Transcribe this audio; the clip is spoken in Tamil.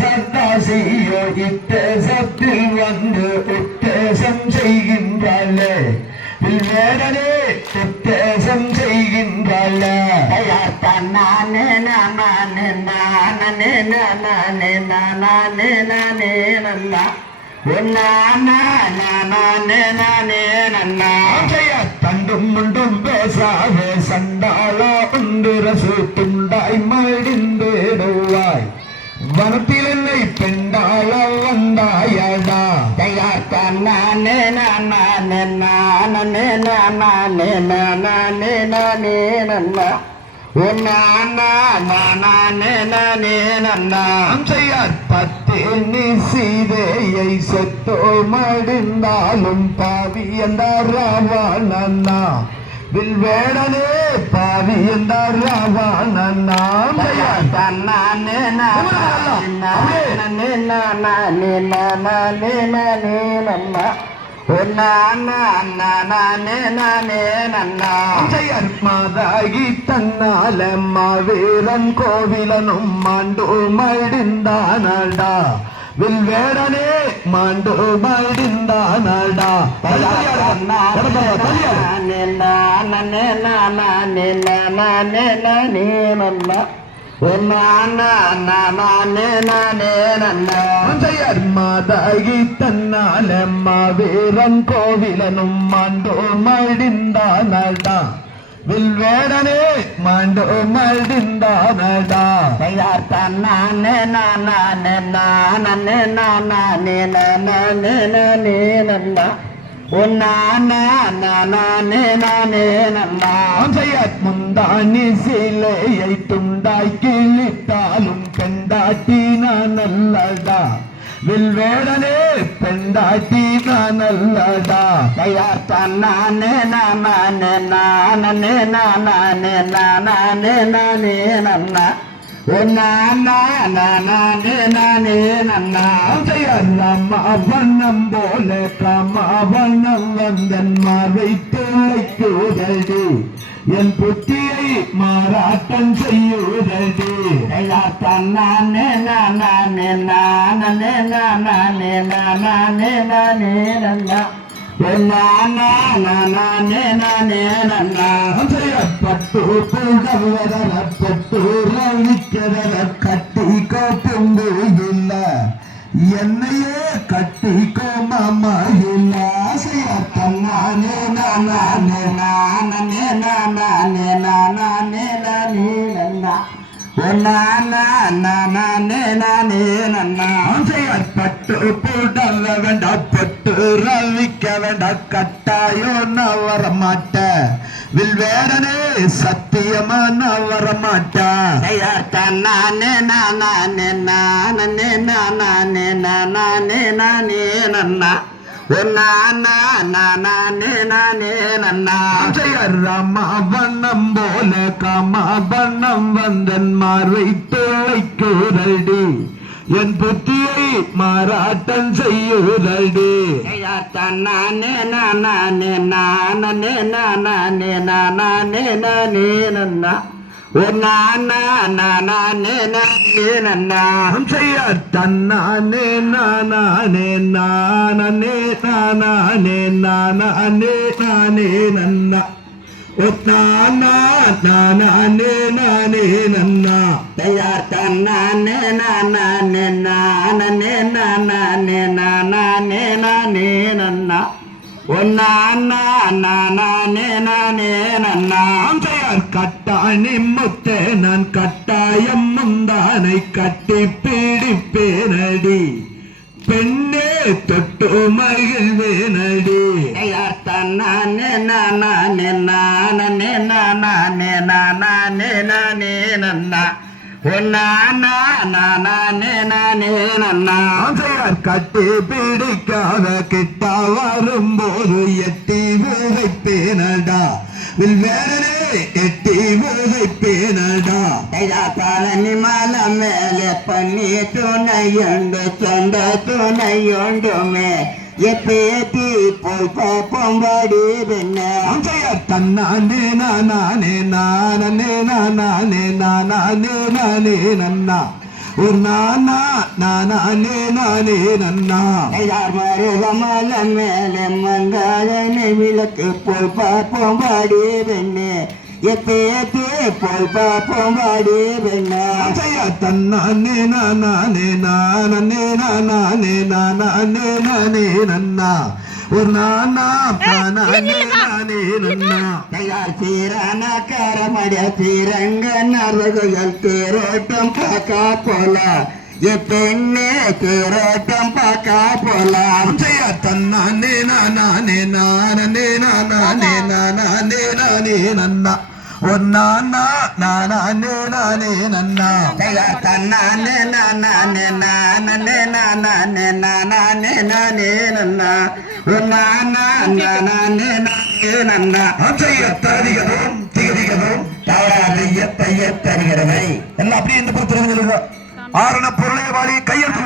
சத்தாசியோ இத்தேசத்தில் வந்து உத்தேசம் செய்கின்றாளே வேடனே உத்தேசம் செய்கின்றாளே நானே நானே நானே நானே நானே நானே நன்னா தண்டும் முண்டும் பேசாவே சண்டாளா உண்டுர சூட்டுண்டாய் மடிந்தேடுவாய் வனத்தில் என்னை பெண்டாள வந்தாயடா நானே நானே நானே நானே நானே நானே நன்னா பத்தே நீ சீதையை செத்தோய் மடிந்தாலும் பாவி என்றாவானா வில்வேடனே பாவி என்றாவானா நானே நானே நானே நானே நன்னா மாதாகி தன்னால மாவீரன் கோவிலனும் மாண்டு மடிந்தானடா வில்வேடனே மாண்டு மடிந்தானடா மாதாகி தன்னால மாவீரன் கோவிலனும் மாண்டோ மடிந்தானடா வில்வேடனே மாண்டோ மடிந்தானடா நானே நானே நானே நானே நானே நானே நன்னா முந்தானி சிலையை துண்டாய் கிழித்தாலும் பெண்டாட்டி நான் நல்லடா வில்வேடனே பெண்டாட்டி நான் நல்லடா நானே நானே நானே நானே நானே நானே நன்னா வண்ணம் போல காமவண்ணம் வந்தன்மார் வைத்துழைக்குதடி என் புத்தியை மாறாட்டம் செய்யுதடி நானே நானே நானே நானே நானே நானே நன்னா பட்டு பட்டு ரவிக்கிறத கட்டி கோப்புண்டு இல்ல என்னையே கட்டி கோமாமா இல்ல நானே நானே நானே நானே நானே நன்னா பட்டு போடல வேண்டா பட்டு ரவிக்க வேண்டா கட்டாயோ நான் வரமாட்ட வில்வேடனே சத்தியமா நான் வரமாட்ட நானே நானே நானே நானே நானே நானே நன்னா ராமவண்ணம் போல காமவண்ணம் வந்தன்மார் வைத்துழைக்குதடி என் புத்தியை மாறாட்டம் செய்யுதடி நானே நானே நானே நானே நானே நானே நன்னா தன்னானே நானே நானே நானே நானே நானே நன்னா நானே நானே நன்னா தன்னானே நானே நானே நானே நானே நானே நன்னா கட்டாணி முத்தே நான் கட்டாயம் முந்தானை கட்டி பீடிப்பேனடி பெண்ணே தொட்டு மகிழ்வேனடி நானே நானே நானே நானே நானே நானே நன்னா கட்டி பிடிக்காத கிட்ட வரும்போது எட்டி உதைப்பேனடா வில்வேடனே எட்டி உதைப்பேனடா பழனி மலை மேலே பண்ணி துணையுண்டு சொந்த துணையுண்டுமே எப்பேத்தி போய் பாப்போம் வாடி பெண்ணே தன்னானே நானே நானே நானே நானே நானே நன்னா ஒரு நானே நானே நன்னா யார் மருகமல மேலே மங்காதனை விளக்கு போய் பார்ப்போம் வாடி பெண்ணே எப்பேத்தி போய் பார்ப்போம் வாடி பெண்ணே தன்னானே நானே நானே நானே நானே நானே நன்னா ஒரு நானே நானே நன்னா தயார் சீரான கரமடைய சீரங்க நரகுகள் தேரோட்டம் பார்க்க போல எப்பெண்ணே தேரோட்டம் பார்க்க போல தன்னானே நானே நானே நானே நானே நானே நன்னா ஒரு நானே நானே நன்னா தன்னானே நானே நானே நானே நானே நானே நன்னா நானே நானே நன்னா தருகிறதும் திகதிகிறதும் தவறாது எத்தறிகிறதை எல்லாம் அப்படியே இந்த பொறுத்து ஆரண பொருளை வாழி கையெழுத்து